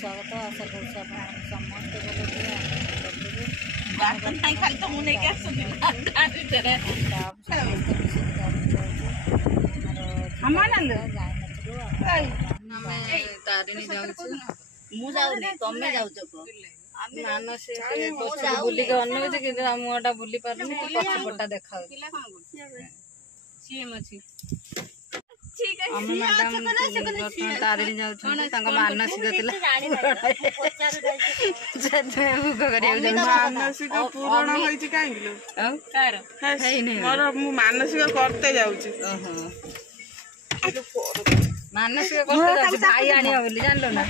स्वागत आशा कर समस्त तारिणी तमें जाऊच मानसिक बुलिक अनौच कि मुहटा बुली पार्टी पछपटा देखा आम मैडम तारिणी जाऊँ मानसिक मानसिक करते मानसिक भाई आने बोली जान लो ना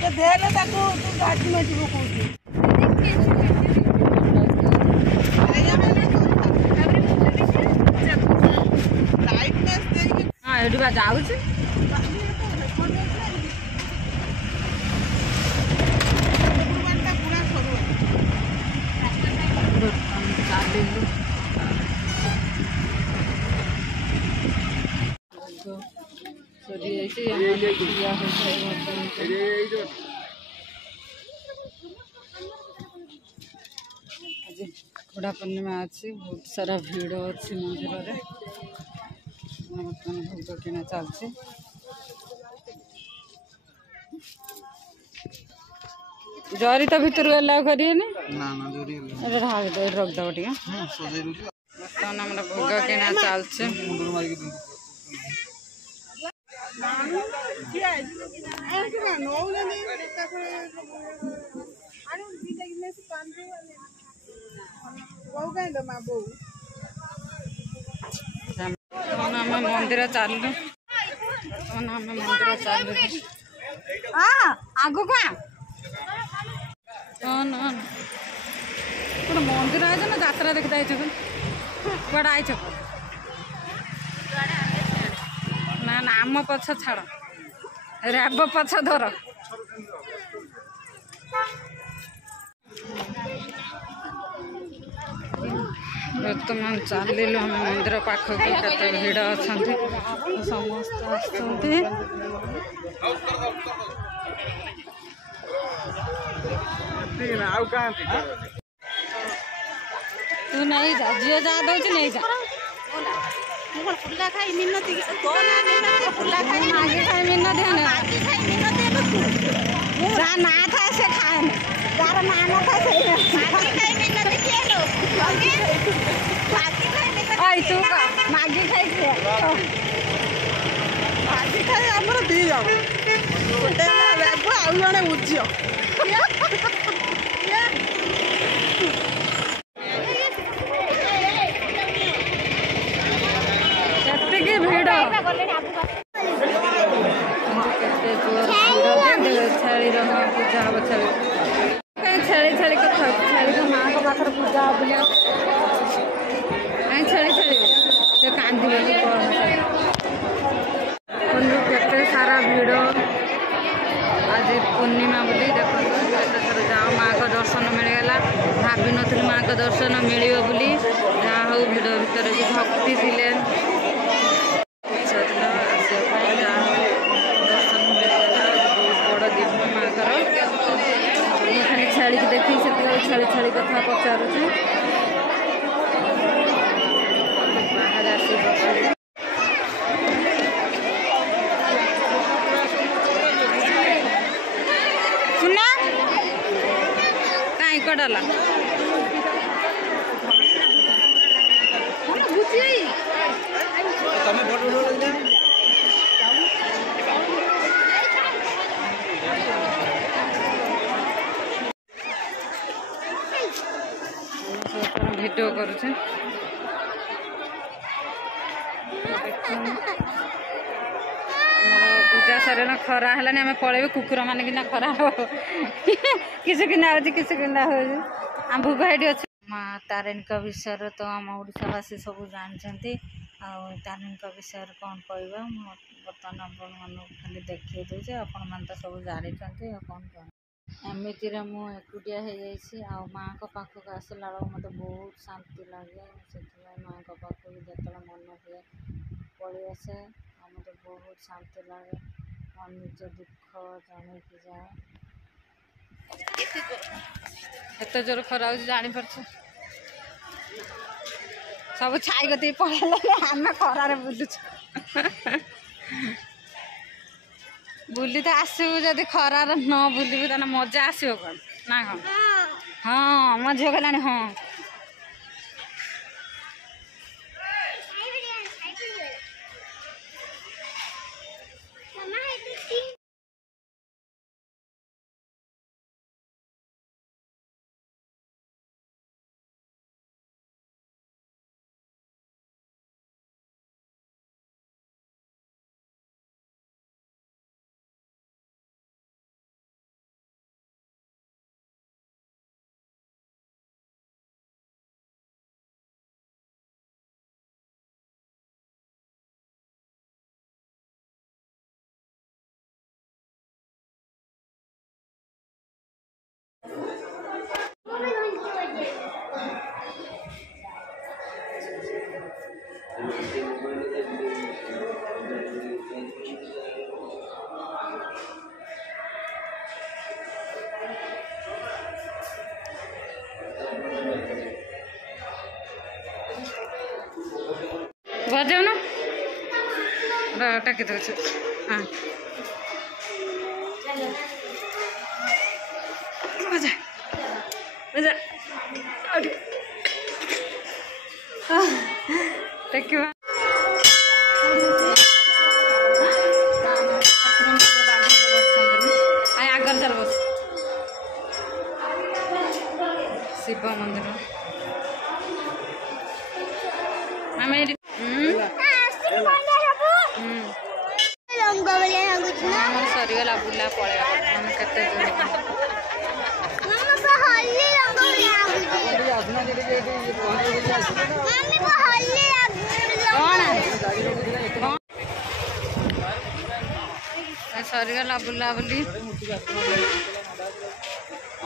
हाँ ये जाऊ घोड़ा पूर्णिमा अच्छी बहुत सारा भीड़ अच्छी मंदिर में बर्तमान भोग किना चलছে जरी तो भीतर अलाउ करिए ना ना जरी अरे ढाक दे रख दो टिया सजे रुची बर्तमान हमरा भोग किना चलছে मुंडर मार के मंदिर चलु मंदिर चलु आगु मंदिर आए ना यात्रा देखते आई कड़ा आई ना ना आम पछ छाड़ रैब पछ धर बर्तमान चलिलु आम मंदिर पाखक केते भीड़ अच्छा समस्त आसुँच तू नहीं जा जी जा दौच नहीं जा खाई मिन्नती आगे खाई मिन्नती जहाँ ना था से खाए जार ना ना था से तू मागी खाई मागी खाई आमर दी जन गोटे आउ जड़े उज्ज पूजा हम छेली छेली छेली कथा छेली तो माँ को पाखर पूजा बुलिया छेली छेली से कांदी केते सारा भीड़ आज पूर्णिमा बोली देख जाओ माँ को दर्शन मिलगला भाभी नी माँ को दर्शन मिल बोली जहाँ हूँ भीड़ भितर भी भक्ति थे छेली देखी से छेली छेली कथा पचारूँ बाहर आसी सुना कहीं कड़ला वीडियो करुचे पूजा सरे ना खरा है आम पलैबे कुकुर मान कि खरा हो किसी कि किसी कि आम भोग ये अच्छे माँ तारिणी विषय तो आम ओडावासी सब जानते तारिणी विषय कौन कह बर्तमान आपण खाली देखी दूचे आपण मैंने तो सब जानते कौन कह एमती मुझे एकुटिया माँ को पाखक आसला मत बहुत शांति लगे से माँ को पाखक जो मन हुए पलि आसे मत बहुत शांति लगे। निज दुख जन की जाए एत जोर खरा हो जापर सब छाई गति पड़े आम खरार बुलुच बुली तो आसबू जदि खरार न बुलू ताने मजा आसो कौन ना कौन हाँ मो झील कहलानी हाँ बजाऊ ना टाकी दे हाँ बजा बजा टेक आगर चल बस शिव मंदिर आम सरीगला बुला पलैया केते सरीगला बुला बुली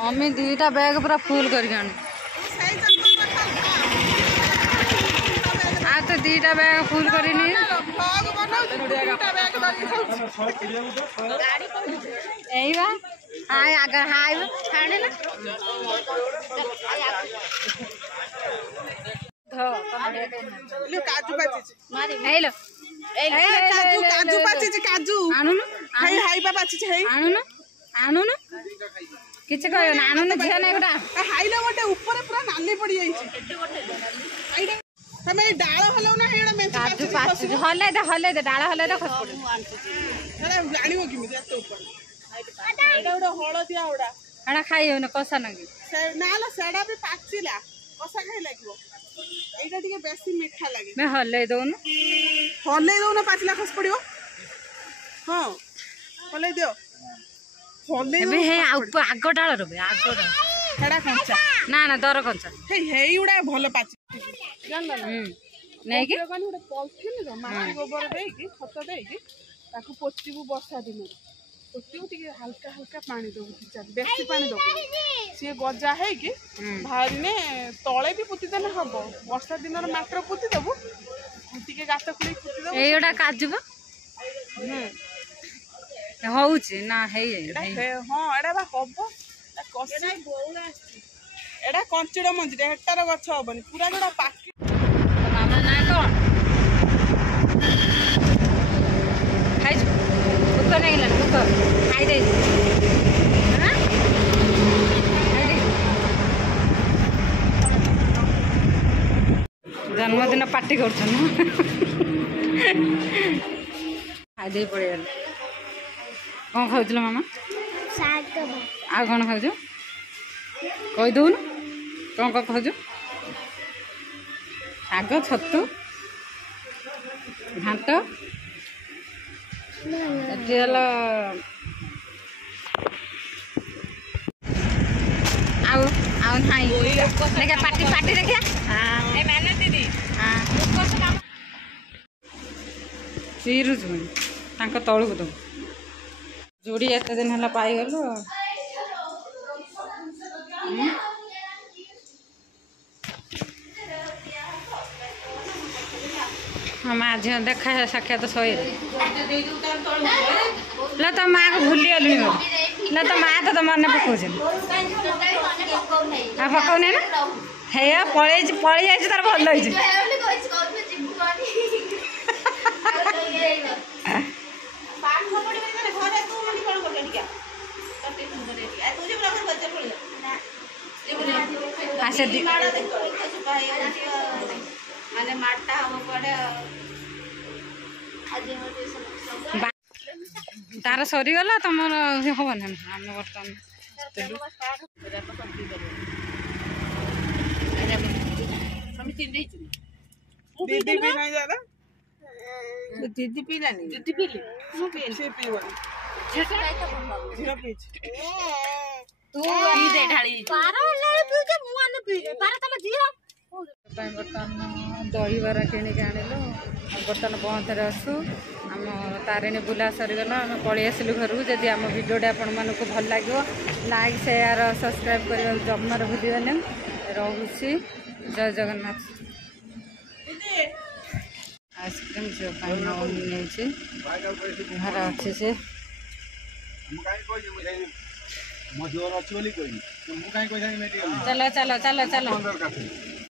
अम्मी दीटा बैग पूरा फुल कर तो दीटा बैग फुल करनी हाय अगर हाय छाड़े ना काजू हेलो काजू पाचिଛି काजू आणुन हाय हाय बा पाचिଛି हाय आणुन आणुन किछ कहयो ना आणुन झिया नै गोटा हाइला गोटे ऊपर पूरा नाली पड़ी जाईछि तमे डाळ हलौ ना हेडा में काजू पाचिछि हले दे डाळ हले दे खस पड़े एडा जानिबो किमिति एत ऊपर एडा ओडा हळदिया ओडा एडा खाई हो न कसा नगी नाला सेडा भी पाचिला कसा खाई लागबो एटा टिके बेसी मीठा लागे मैं हले दउन ना पाचिला खस पड़ियो हां हले दियो हले एबे हे आगो डाळ रबे आगो डाळ हेडा कंचा ना ना दर कंचा हे उडा भलो पाची जानला नहीं कि कोन उडा पॉलिथिन रो माटी गोबर देई कि खत देई कि ताकू पोचीबू वर्षा दिन पोचीबू टिके हल्का हल्का पानी दो बेसी पानी दो सी गजा है कि भारी ने तळे भी पुती देना हबो वर्षा दिन रो माटर पुती देबू टिके गात खुली पुती देबू एयोडा काजू बा होउची ना हे हां एडा बा हबो कसी बोउला एडा कंचिडा मंजी हेटार गछ हबनी पूरा जोडा पाकी मामा ना कोन खाइ भूख नहीं लग भूख खाइ दे हां जन्मदिन पार्टी करछन खाइ दे पड़े कौन खाऊ मामा आ कौन खाऊ कही दौन कौन कौन खाऊ शाग छतु घाट एल देखा पार्टी पार्टी देखिया दीदी चिरुच तलू दो जोड़ी एत दिन है पाईगलु हम आज देखा साक्षात शहे ल त माको भुलिहाल्नु हो ल त मा त मन पकाउँछ पकाउने न हे पळै आइछ तर भल हैछ आसे दि माने माटा हम पड़े तार सरीगला तुमर हबन आम बर्तमान दीदी भी नहीं ज्यादा दीदी पीलानी दीदी पीली से पीवनी झील पीछ तू पी दे ढाली पारा ले पी के मुआ न पी पारा तम झील बर्तमान दहीबरा किणिक आणिलु बर्तमान पहुँचरे आसु आम तारिणी बुला सरीगला आम पलि आसिलु घर को जदि आम भिडियोटा आपण मानक भल लगे लाइक शेयर सब्सक्राइब करने जमार भूलिबे रोची जय जगन्नाथ आइसक्रीम से घर अच्छे से चलो चलो चलो चलो